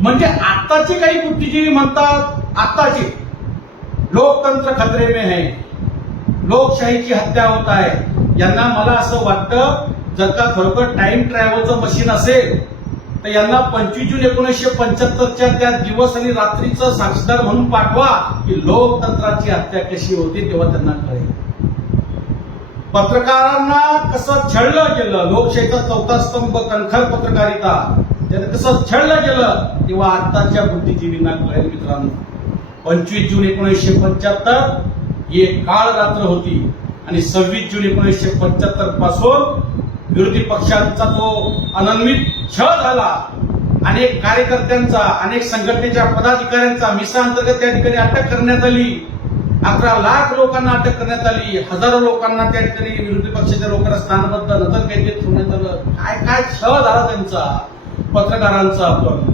म्हणजे आत्ताची काही बुद्धिजीवी म्हणतात, आत्ताची लोकतंत्र खतरे में है, लोकशाहीची हत्या होत आहे. यांना मला असं वाटतं, जर का खरोखर टाइम ट्रॅव्हलचं मशीन असेल तर यांना 25 जून 1975च्या त्या दिवस आणि रात्रीचं साक्षीदार म्हणून पाठवा की लोकतंत्राची हत्या कशी होती, तेव्हा त्यांना कळेल. पत्रकारांना कसं छळलं गेलं, लोकशाहीचा चौथा स्तंभ कणखर पत्रकारिता, त्यानं कसं छळलं गेलं, तेव्हा आत्ताच्या बुद्धिजीवींना कळेल. मित्रांनो, 25 जून 1975 ही एक काळ रात्र होती आणि 26 जून 1975 पासून विरोधी पक्षांचा जो अनन्वित छळ झाला, अनेक कार्यकर्त्यांचा, अनेक संघटनेच्या पदाधिकाऱ्यांचा मिसा अंतर्गत त्या ठिकाणी अटक करण्यात आली. 11 लाख लोकांना अटक करण्यात आली. हजारो लोकांना त्या ठिकाणी विरोधी पक्षाच्या लोकांना स्थानबद्ध नजरकैदेत ठेवण्यात आलं. काय काय छळ झाला त्यांचा, पत्रकारांचा. आपण